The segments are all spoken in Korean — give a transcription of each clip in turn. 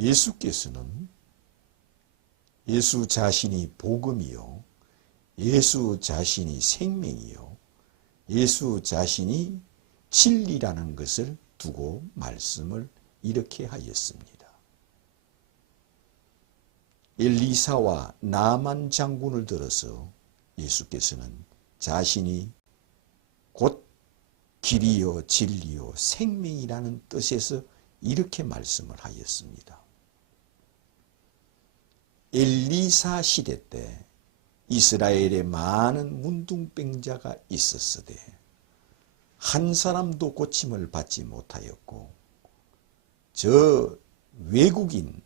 예수께서는 예수 자신이 복음이요, 예수 자신이 생명이요, 예수 자신이 진리라는 것을 두고 말씀을 이렇게 하였습니다. 엘리사와 나만 장군을 들어서 예수께서는 자신이 곧 길이요 진리요 생명이라는 뜻에서 이렇게 말씀을 하였습니다. 엘리사 시대 때 이스라엘에 많은 문둥병자가 있었으되 한 사람도 고침을 받지 못하였고 저 외국인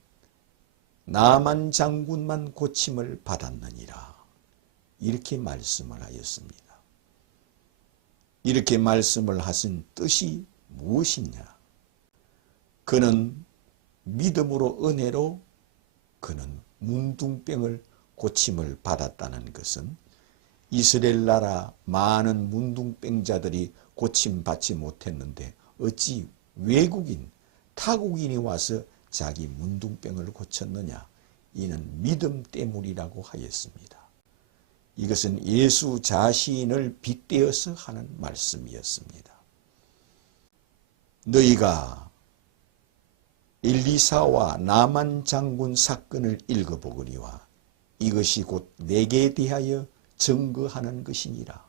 나만 장군만 고침을 받았느니라, 이렇게 말씀을 하였습니다. 이렇게 말씀을 하신 뜻이 무엇이냐? 그는 믿음으로 은혜로 그는 문둥병을 고침을 받았다는 것은 이스라엘 나라 많은 문둥병자들이 고침받지 못했는데 어찌 외국인, 타국인이 와서 자기 문둥병을 고쳤느냐? 이는 믿음 때문이라고 하였습니다. 이것은 예수 자신을 빗대어서 하는 말씀이었습니다. 너희가 엘리사와 나만 장군 사건을 읽어보거니와 이것이 곧 내게 대하여 증거하는 것이니라.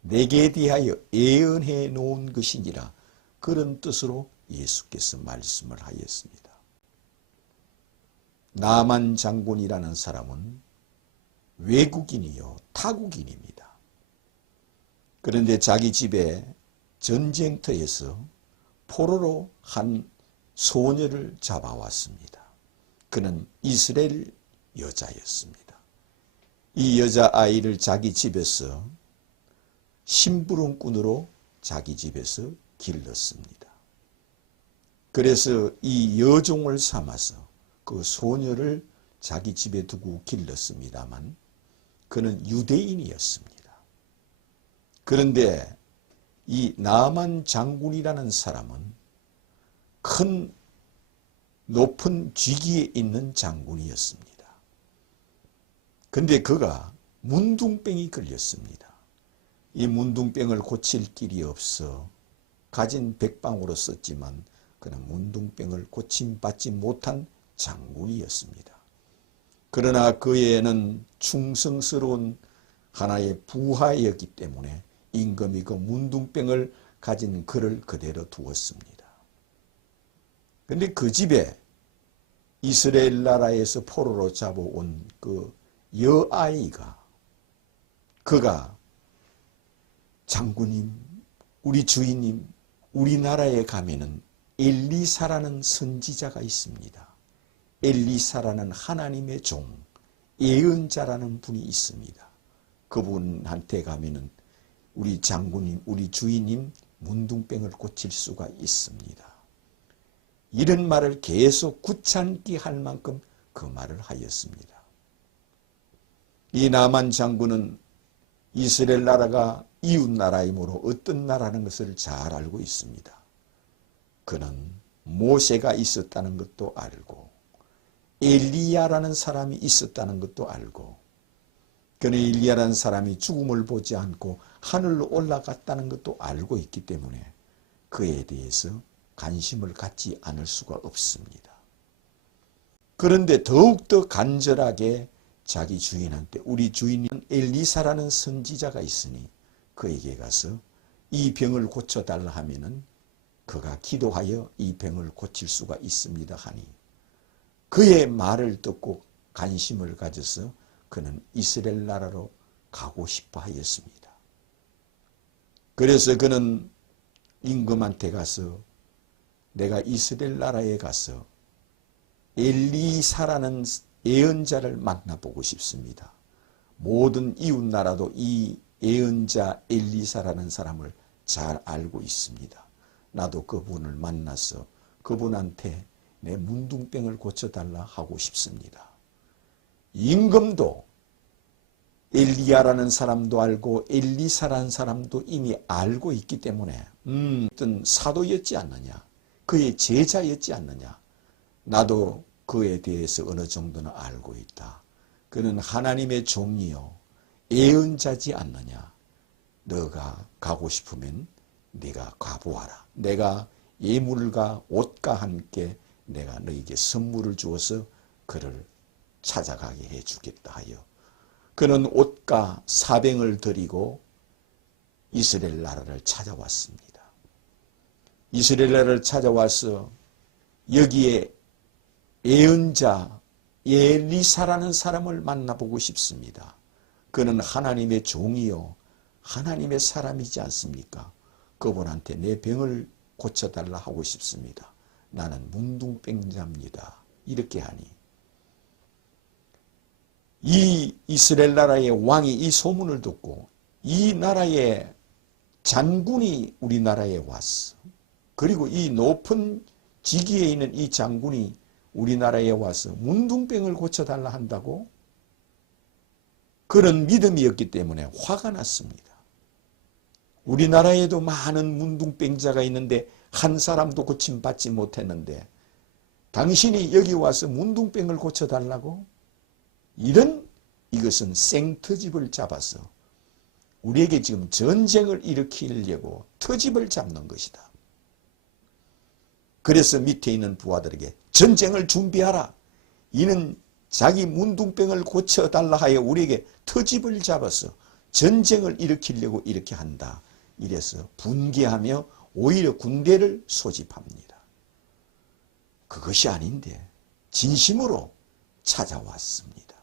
내게 대하여 예언해 놓은 것이니라. 그런 뜻으로 예수께서 말씀을 하였습니다. 나만 장군이라는 사람은 외국인이요 타국인입니다. 그런데 자기 집에 전쟁터에서 포로로 한 소녀를 잡아왔습니다. 그는 이스라엘 여자였습니다. 이 여자아이를 자기 집에서 심부름꾼으로 자기 집에서 길렀습니다. 그래서 이 여종을 삼아서 그 소녀를 자기 집에 두고 길렀습니다만 그는 유대인이었습니다. 그런데 이 나만 장군이라는 사람은 큰 높은 직위에 있는 장군이었습니다. 그런데 그가 문둥병이 걸렸습니다. 이 문둥병을 고칠 길이 없어 가진 백방으로 썼지만 그는 문둥병을 고침받지 못한 장군이었습니다. 그러나 그에는 충성스러운 하나의 부하였기 때문에 임금이 그 문둥병을 가진 그를 그대로 두었습니다. 그런데 그 집에 이스라엘 나라에서 포로로 잡아온 그 여아이가 그가 장군님, 우리 주인님, 우리나라에 가면은 엘리사라는 선지자가 있습니다. 엘리사라는 하나님의 종, 예언자라는 분이 있습니다. 그분한테 가면은 우리 장군님, 우리 주인님 문둥병을 고칠 수가 있습니다. 이런 말을 계속 구찬기 할 만큼 그 말을 하였습니다. 이 나만 장군은 이스라엘 나라가 이웃 나라이므로 어떤 나라는 것을 잘 알고 있습니다. 그는 모세가 있었다는 것도 알고 엘리야라는 사람이 있었다는 것도 알고 그는 엘리야라는 사람이 죽음을 보지 않고 하늘로 올라갔다는 것도 알고 있기 때문에 그에 대해서 관심을 갖지 않을 수가 없습니다. 그런데 더욱더 간절하게 자기 주인한테 우리 주인은 엘리사라는 선지자가 있으니 그에게 가서 이 병을 고쳐달라 하면은 그가 기도하여 이 병을 고칠 수가 있습니다 하니 그의 말을 듣고 관심을 가져서 그는 이스라엘 나라로 가고 싶어 하였습니다. 그래서 그는 임금한테 가서 내가 이스라엘 나라에 가서 엘리사라는 예언자를 만나보고 싶습니다. 모든 이웃 나라도 이 예언자 엘리사라는 사람을 잘 알고 있습니다. 나도 그분을 만나서 그분한테 내 문둥병을 고쳐달라 하고 싶습니다. 임금도 엘리야라는 사람도 알고 엘리사라는 사람도 이미 알고 있기 때문에 어떤 사도였지 않느냐, 그의 제자였지 않느냐, 나도 그에 대해서 어느 정도는 알고 있다. 그는 하나님의 종이요 예언자지 않느냐. 너가 가고 싶으면 네가 가보아라. 내가 예물과 옷과 함께 내가 너에게 선물을 주어서 그를 찾아가게 해주겠다 하여 그는 옷과 사병을 들이고 이스라엘 나라를 찾아왔습니다. 이스라엘 나라를 찾아와서 여기에 예언자 엘리사라는 사람을 만나보고 싶습니다. 그는 하나님의 종이요 하나님의 사람이지 않습니까? 그분한테 내 병을 고쳐달라 하고 싶습니다. 나는 문둥병자입니다. 이렇게 하니 이 이스라엘 나라의 왕이 이 소문을 듣고 이 나라의 장군이 우리나라에 왔어. 그리고 이 높은 직위에 있는 이 장군이 우리나라에 와서 문둥병을 고쳐달라 한다고? 그런 믿음이었기 때문에 화가 났습니다. 우리나라에도 많은 문둥병자가 있는데 한 사람도 고침받지 못했는데 당신이 여기 와서 문둥병을 고쳐달라고? 이것은 생터집을 잡아서 우리에게 지금 전쟁을 일으키려고 터집을 잡는 것이다. 그래서 밑에 있는 부하들에게 전쟁을 준비하라. 이는 자기 문둥병을 고쳐달라 하여 우리에게 터집을 잡아서 전쟁을 일으키려고 이렇게 한다. 이래서 분개하며 오히려 군대를 소집합니다. 그것이 아닌데 진심으로 찾아왔습니다.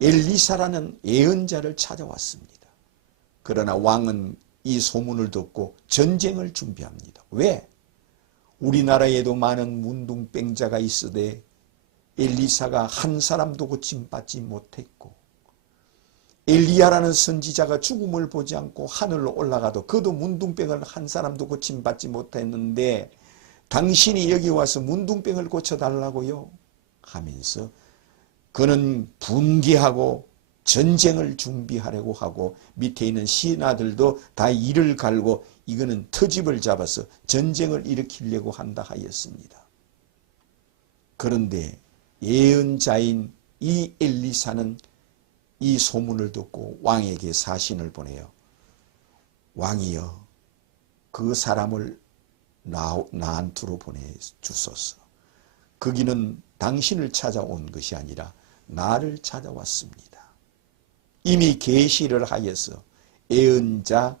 엘리사라는 예언자를 찾아왔습니다. 그러나 왕은 이 소문을 듣고 전쟁을 준비합니다. 왜? 우리나라에도 많은 문둥병자가 있으되 엘리사가 한 사람도 고침받지 못했고 엘리야라는 선지자가 죽음을 보지 않고 하늘로 올라가도 그도 문둥병을 한 사람도 고침받지 못했는데 당신이 여기 와서 문둥병을 고쳐달라고요? 하면서 그는 분개하고 전쟁을 준비하려고 하고 밑에 있는 신하들도 다 이를 갈고 이거는 터집을 잡아서 전쟁을 일으키려고 한다 하였습니다. 그런데 예언자인 이 엘리사는 이 소문을 듣고 왕에게 사신을 보내요. 왕이여 그 사람을 나한테로 보내주소서. 거기는 당신을 찾아온 것이 아니라 나를 찾아왔습니다. 이미 계시를 하여서 예언자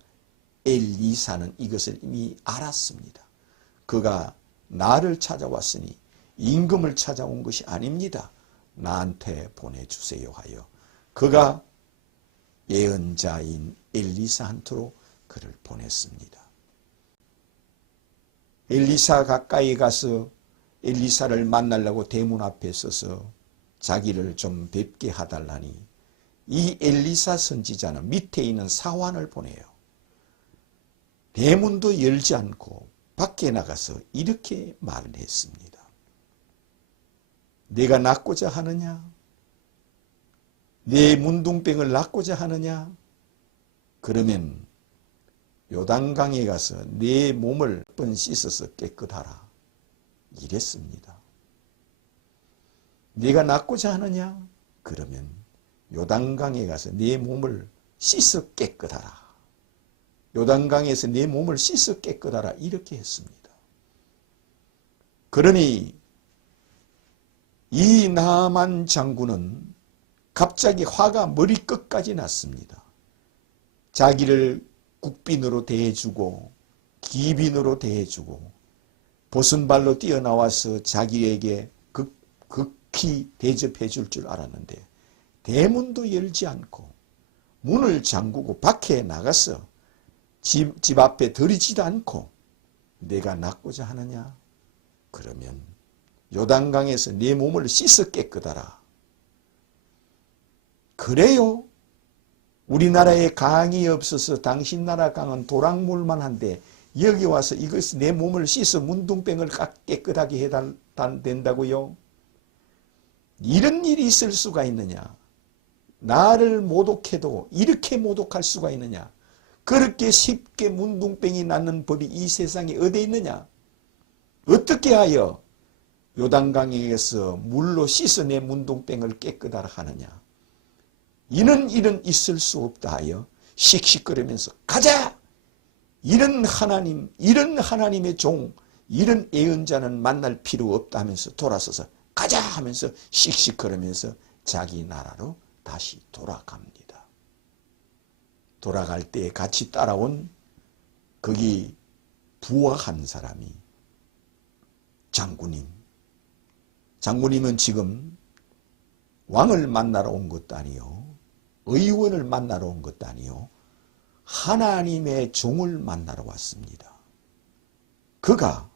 엘리사는 이것을 이미 알았습니다. 그가 나를 찾아왔으니 임금을 찾아온 것이 아닙니다. 나한테 보내주세요 하여 그가 예언자인 엘리사한테로 그를 보냈습니다. 엘리사 가까이 가서 엘리사를 만나려고 대문 앞에 서서 자기를 좀 뵙게 하달라니 이 엘리사 선지자는 밑에 있는 사환을 보내요. 대문도 열지 않고 밖에 나가서 이렇게 말을 했습니다. 내가 낫고자 하느냐? 내 문둥병을 낫고자 하느냐? 그러면 요단강에 가서 내 몸을 번 씻어서 깨끗하라. 이랬습니다. 네가 낫고자 하느냐? 그러면 요단강에 가서 내 몸을 씻어 깨끗하라. 요단강에서 내 몸을 씻어 깨끗하라. 이렇게 했습니다. 그러니 이 나만 장군은 갑자기 화가 머리끝까지 났습니다. 자기를 국빈으로 대해주고 기빈으로 대해주고 보선발로 뛰어나와서 자기에게 극히 대접해 줄 줄 알았는데 대문도 열지 않고 문을 잠그고 밖에 나가서 집 앞에 들이지도 않고 내가 낫고자 하느냐? 그러면 요단강에서 내 몸을 씻어 깨끗하라. 그래요? 우리나라에 강이 없어서 당신 나라 강은 도랑물만 한데 여기 와서 이것이 내 몸을 씻어 문둥병을 깨끗하게 해야 된다고요? 이런 일이 있을 수가 있느냐? 나를 모독해도 이렇게 모독할 수가 있느냐? 그렇게 쉽게 문둥병이 낫는 법이 이 세상에 어디 있느냐? 어떻게 하여 요단강에서 물로 씻어내 문둥병을 깨끗하라 하느냐. 이는 있을 수 없다 하여 씩씩거리면서 가자! 이런 하나님, 이런 하나님의 종, 이런 예언자는 만날 필요 없다 하면서 돌아서서 가자 하면서 씩씩거리면서 자기 나라로 다시 돌아갑니다. 돌아갈 때 같이 따라온 거기 부하 한 사람이 장군님은 지금 왕을 만나러 온 것도 아니요, 의원을 만나러 온 것도 아니요, 하나님의 종을 만나러 왔습니다. 그가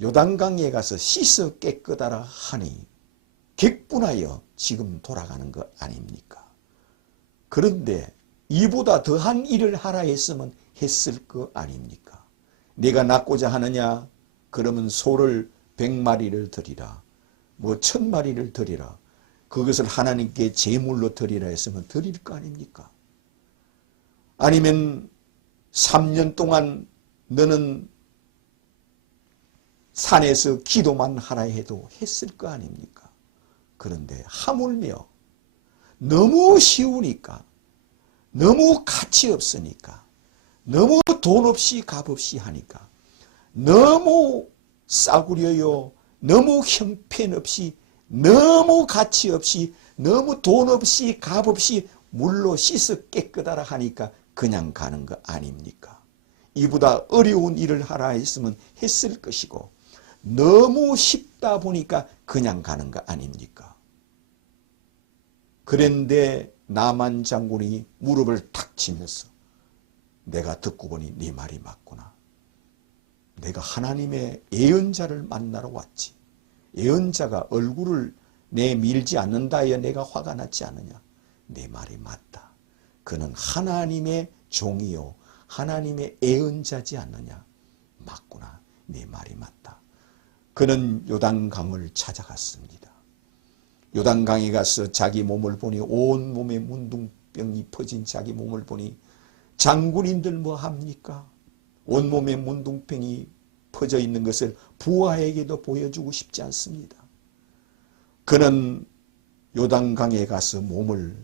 요단강에 가서 씻어 깨끗하라 하니 객분하여 지금 돌아가는 거 아닙니까? 그런데 이보다 더한 일을 하라 했으면 했을 거 아닙니까? 내가 낳고자 하느냐? 그러면 소를 100마리를 드리라, 뭐 1000마리를 드리라, 그것을 하나님께 제물로 드리라 했으면 드릴 거 아닙니까? 아니면 3년 동안 너는 산에서 기도만 하라 해도 했을 거 아닙니까? 그런데 하물며 너무 쉬우니까, 너무 가치 없으니까, 너무 돈 없이 값 없이 하니까, 너무 싸구려요, 너무 형편없이, 너무 가치 없이, 너무 돈 없이 값 없이 물로 씻어 깨끗하라 하니까 그냥 가는 거 아닙니까? 이보다 어려운 일을 하라 했으면 했을 것이고, 너무 쉽다 보니까 그냥 가는 거 아닙니까? 그런데 나만 장군이 무릎을 탁 치면서 내가 듣고 보니 네 말이 맞구나. 내가 하나님의 예언자를 만나러 왔지. 예언자가 얼굴을 내밀지 않는다 하여 내가 화가 났지 않느냐. 네 말이 맞다. 그는 하나님의 종이요, 하나님의 예언자지 않느냐. 맞구나. 네 말이 맞다. 그는 요단강을 찾아갔습니다. 요단강에 가서 자기 몸을 보니, 온몸에 문둥병이 퍼진 자기 몸을 보니, 장군인들 뭐 합니까? 온몸에 문둥병이 퍼져 있는 것을 부하에게도 보여주고 싶지 않습니다. 그는 요단강에 가서 몸을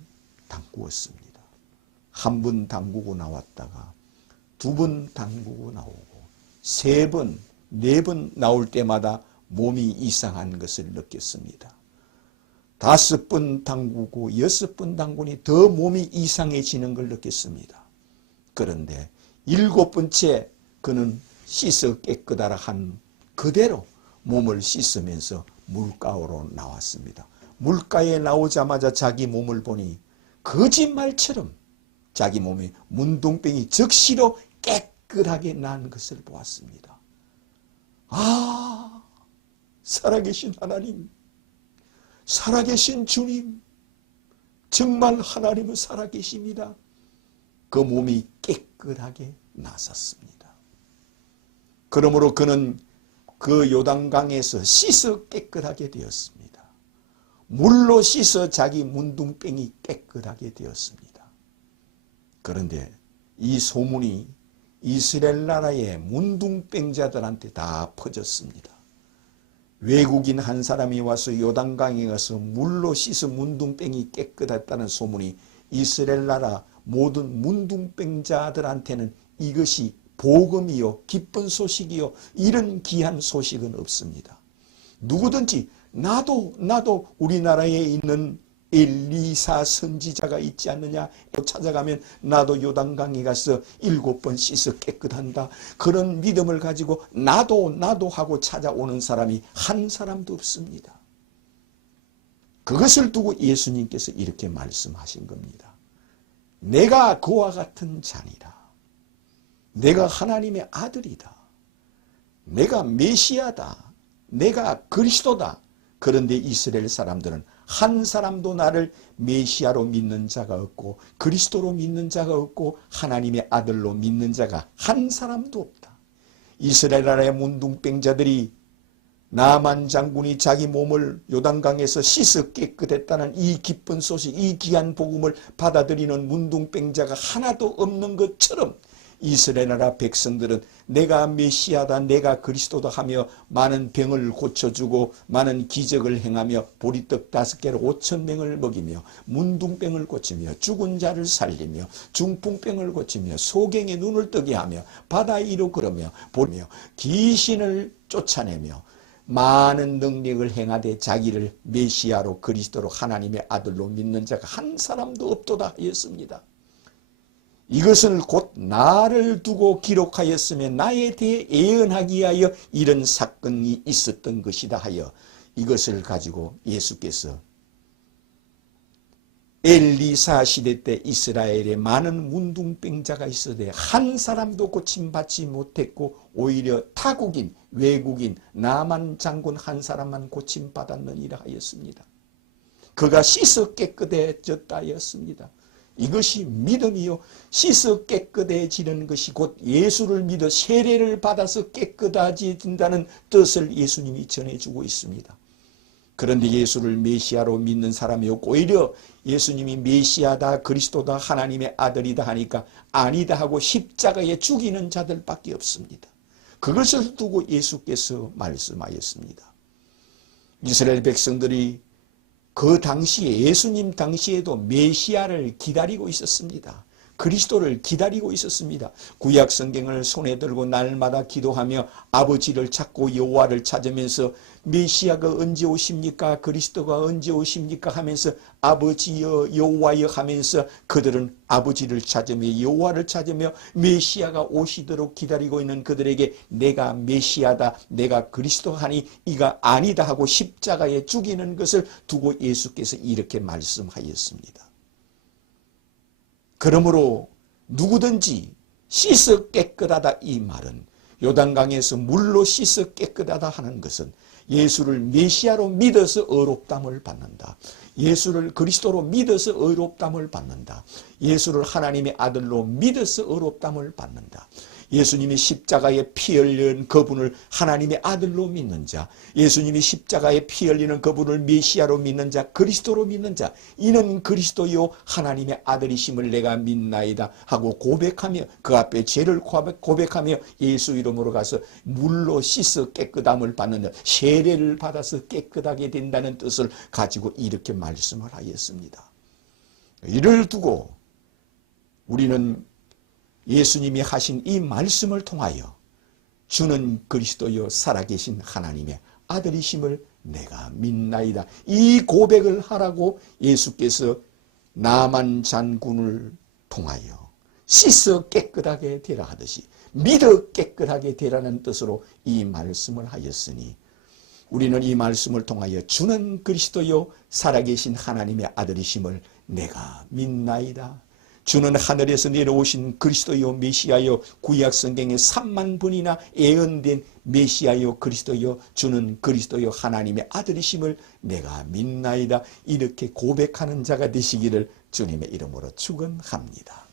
담그었습니다. 한 번 담그고 나왔다가 두 번 담그고 나오고 3번, 4번 나올 때마다 몸이 이상한 것을 느꼈습니다. 5번 담그고 6번 담그니 더 몸이 이상해지는 걸 느꼈습니다. 그런데 7번째 그는 씻어 깨끗하라 한 그대로 몸을 씻으면서 물가로 나왔습니다. 물가에 나오자마자 자기 몸을 보니 거짓말처럼 자기 몸에 문둥병이 즉시로 깨끗하게 난 것을 보았습니다. 아, 살아계신 하나님, 살아계신 주님, 정말 하나님은 살아계십니다. 그 몸이 깨끗하게 나섰습니다. 그러므로 그는 그 요단강에서 씻어 깨끗하게 되었습니다. 물로 씻어 자기 문둥병이 깨끗하게 되었습니다. 그런데 이 소문이 이스라엘 나라의 문둥병자들한테 다 퍼졌습니다. 외국인 한 사람이 와서 요단강에 가서 물로 씻어 문둥병이 깨끗했다는 소문이 이스라엘 나라 모든 문둥병자들한테는 이것이 복음이요, 기쁜 소식이요, 이런 귀한 소식은 없습니다. 누구든지 나도 우리나라에 있는 엘리사 선지자가 있지 않느냐 찾아가면 나도 요단강에 가서 7번 씻어 깨끗한다, 그런 믿음을 가지고 나도 하고 찾아오는 사람이 한 사람도 없습니다. 그것을 두고 예수님께서 이렇게 말씀하신 겁니다. 내가 그와 같은 자니라. 내가 하나님의 아들이다. 내가 메시아다. 내가 그리스도다. 그런데 이스라엘 사람들은 한 사람도 나를 메시아로 믿는 자가 없고 그리스도로 믿는 자가 없고 하나님의 아들로 믿는 자가 한 사람도 없다. 이스라엘 나라의 문둥병자들이 나만 장군이 자기 몸을 요단강에서 씻어 깨끗했다는 이 기쁜 소식, 이 귀한 복음을 받아들이는 문둥병자가 하나도 없는 것처럼 이스라엘 나라 백성들은 내가 메시아다, 내가 그리스도다 하며 많은 병을 고쳐주고 많은 기적을 행하며 보리떡 5개로 5,000명을 먹이며 문둥병을 고치며 죽은 자를 살리며 중풍병을 고치며 소경의 눈을 뜨게 하며 바다 위로 걸으며 보며 귀신을 쫓아내며 많은 능력을 행하되 자기를 메시아로 그리스도로 하나님의 아들로 믿는 자가 한 사람도 없도다 하였습니다. 이것을 곧 나를 두고 기록하였으며 나에 대해 예언하기 위하여 이런 사건이 있었던 것이다 하여 이것을 가지고 예수께서 엘리사 시대 때 이스라엘에 많은 문둥병자가 있어도 한 사람도 고침받지 못했고 오히려 타국인, 외국인, 나만 장군 한 사람만 고침받았느니라 하였습니다. 그가 씻어 깨끗해졌다 하였습니다. 이것이 믿음이요, 씻어 깨끗해지는 것이 곧 예수를 믿어 세례를 받아서 깨끗해진다는 뜻을 예수님이 전해주고 있습니다. 그런데 예수를 메시아로 믿는 사람이 없고 오히려 예수님이 메시아다, 그리스도다, 하나님의 아들이다 하니까 아니다 하고 십자가에 죽이는 자들밖에 없습니다. 그것을 두고 예수께서 말씀하였습니다. 이스라엘 백성들이 그 당시에, 예수님 당시에도 메시아를 기다리고 있었습니다. 그리스도를 기다리고 있었습니다. 구약 성경을 손에 들고 날마다 기도하며 아버지를 찾고 여호와를 찾으면서 메시아가 언제 오십니까? 그리스도가 언제 오십니까? 하면서 아버지여 여호와여 하면서 그들은 아버지를 찾으며 여호와를 찾으며 메시아가 오시도록 기다리고 있는 그들에게 내가 메시아다, 내가 그리스도 하니 이가 아니다 하고 십자가에 죽이는 것을 두고 예수께서 이렇게 말씀하였습니다. 그러므로 누구든지 씻어 깨끗하다 이 말은 요단강에서 물로 씻어 깨끗하다 하는 것은 예수를 메시아로 믿어서 의롭다함을 받는다. 예수를 그리스도로 믿어서 의롭다함을 받는다. 예수를 하나님의 아들로 믿어서 의롭다함을 받는다. 예수님이 십자가에 피 흘린 그분을 하나님의 아들로 믿는 자, 예수님이 십자가에 피 흘리는 그분을 메시아로 믿는 자, 그리스도로 믿는 자, 이는 그리스도요 하나님의 아들이심을 내가 믿나이다 하고 고백하며 그 앞에 죄를 고백하며 예수 이름으로 가서 물로 씻어 깨끗함을 받는 자, 세례를 받아서 깨끗하게 된다는 뜻을 가지고 이렇게 말씀을 하였습니다. 이를 두고 우리는 예수님이 하신 이 말씀을 통하여 주는 그리스도여 살아계신 하나님의 아들이심을 내가 믿나이다. 이 고백을 하라고 예수께서 나만 장군을 통하여 씻어 깨끗하게 되라 하듯이 믿어 깨끗하게 되라는 뜻으로 이 말씀을 하였으니 우리는 이 말씀을 통하여 주는 그리스도여 살아계신 하나님의 아들이심을 내가 믿나이다. 주는 하늘에서 내려오신 그리스도요 메시아요 구약 성경에 3만 번이나 예언된 메시아요 그리스도요 주는 그리스도요 하나님의 아들이심을 내가 믿나이다. 이렇게 고백하는 자가 되시기를 주님의 이름으로 축원합니다.